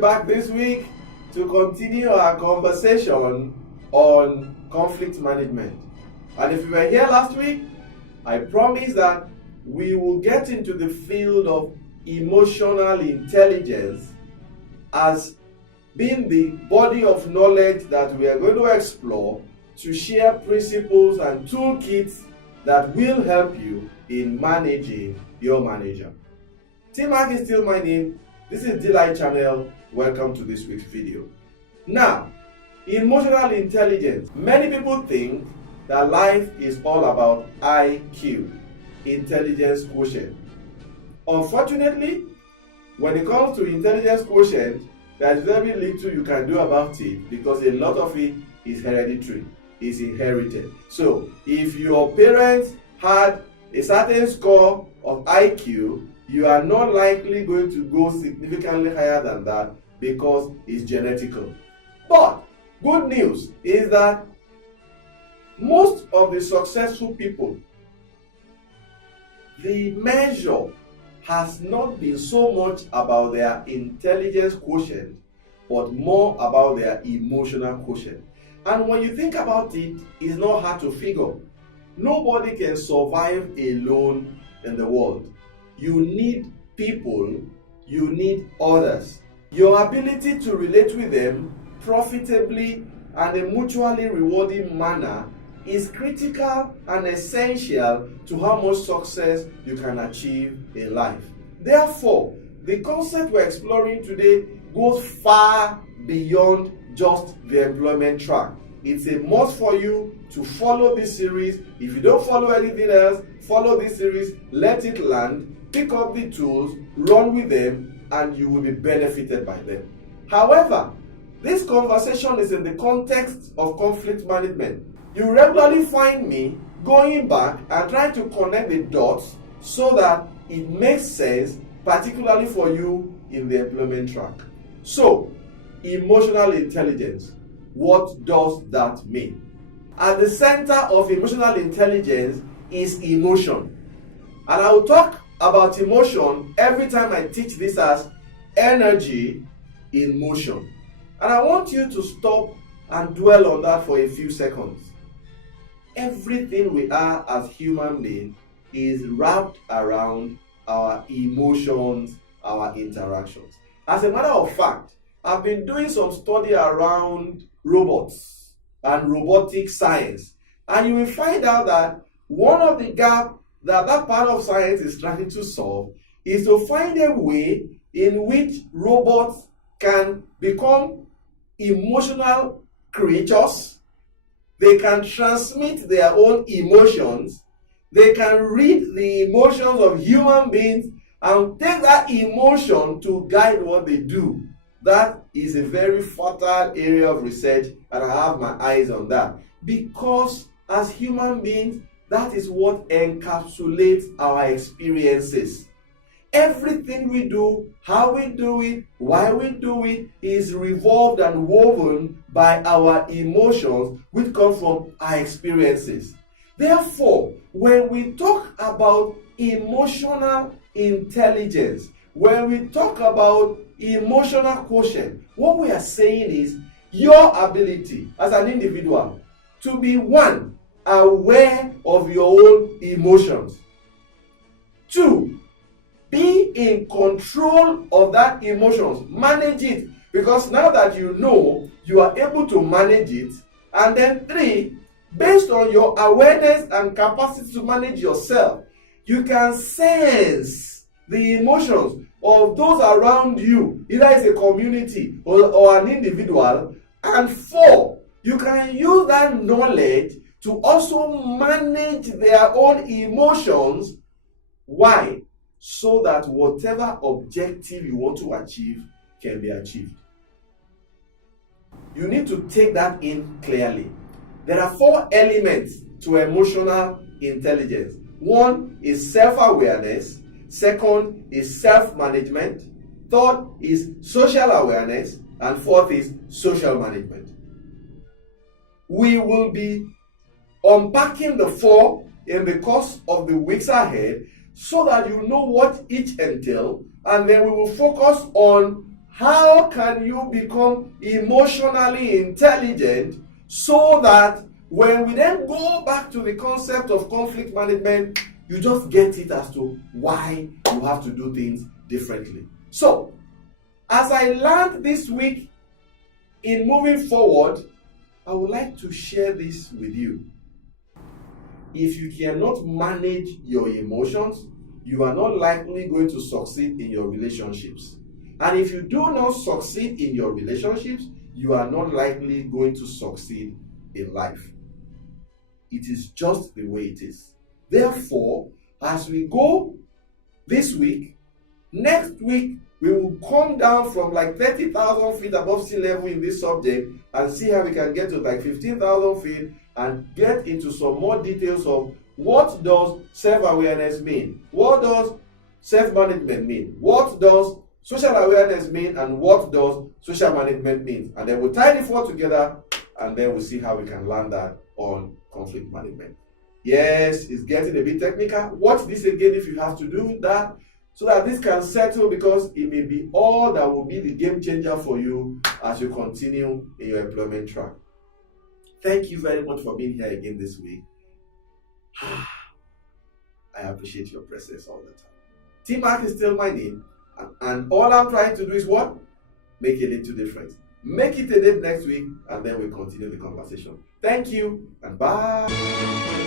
back this week to continue our conversation on conflict management. And if you were here last week, I promise that we will get into the field of emotional intelligence as being the body of knowledge that we are going to explore to share principles and toolkits that will help you in managing your manager. T-Mark is still my name. This is Delight Channel. Welcome to this week's video. Now, emotional intelligence. Many people think that life is all about IQ, intelligence quotient. Unfortunately, when it comes to intelligence quotient, there's very little you can do about it because a lot of it is hereditary, is inherited. So, if your parents had a certain score of IQ, you are not likely going to go significantly higher than that because it's genetical. But good news is that most of the successful people, the measure has not been so much about their intelligence quotient, but more about their emotional quotient. And when you think about it, it's not hard to figure. Nobody can survive alone in the world. You need people, you need others. Your ability to relate with them profitably and in a mutually rewarding manner is critical and essential to how much success you can achieve in life. Therefore, the concept we're exploring today goes far beyond just the employment track. It's a must for you to follow this series. If you don't follow anything else, follow this series, let it land, pick up the tools, run with them, and you will be benefited by them. However, this conversation is in the context of conflict management. You regularly find me going back and trying to connect the dots so that it makes sense, particularly for you in the employment track. So, emotional intelligence. What does that mean? At the center of emotional intelligence is emotion. And I will talk about emotion every time I teach this as energy in motion. And I want you to stop and dwell on that for a few seconds. Everything we are as human beings is wrapped around our emotions, our interactions. As a matter of fact, I've been doing some study around robots and robotic science, and you will find out that one of the gaps that part of science is trying to solve is to find a way in which robots can become emotional creatures. They can transmit their own emotions. They can read the emotions of human beings and take that emotion to guide what they do. That is a very fertile area of research, and I have my eyes on that. Because as human beings, that is what encapsulates our experiences. Everything we do, how we do it, why we do it, is revolved and woven by our emotions, which come from our experiences. Therefore, when we talk about emotional intelligence, when we talk about emotional quotient, what we are saying is your ability as an individual to be one, aware of your own emotions. Two, be in control of that emotions. Manage it. Because now that you know, you are able to manage it. And then three, based on your awareness and capacity to manage yourself, you can sense the emotions of those around you, either as a community or an individual. And four, you can use that knowledge to also manage their own emotions. Why? So that whatever objective you want to achieve can be achieved. You need to take that in clearly. There are four elements to emotional intelligence. One is self-awareness. Second is self-management. Third is social awareness. And fourth is social management. We will be unpacking the four in the course of the weeks ahead so that you know what each entails, and then we will focus on How can you become emotionally intelligent so that when we then go back to the concept of conflict management, you just get it as to why you have to do things differently. So, as I learned this week in moving forward, I would like to share this with you. If you cannot manage your emotions, you are not likely going to succeed in your relationships. And if you do not succeed in your relationships, you are not likely going to succeed in life. It is just the way it is. Therefore, as we go this week, next week, we will come down from like 30,000 feet above sea level in this subject and see how we can get to like 15,000 feet and get into some more details of what does self-awareness mean? What does self-management mean? What does social awareness mean? And what does social management mean? And then we'll tie the four together and then we'll see how we can land that on conflict management. Yes, it's getting a bit technical. Watch this again if you have to do that, so that this can settle, because it may be all that will be the game changer for you as you continue in your employment track. Thank you very much for being here again this week. I appreciate your presence all the time. T-Mark is still my name, and all I'm trying to do is what? Make a little difference. Make it a date next week, and then we'll continue the conversation. Thank you, and bye.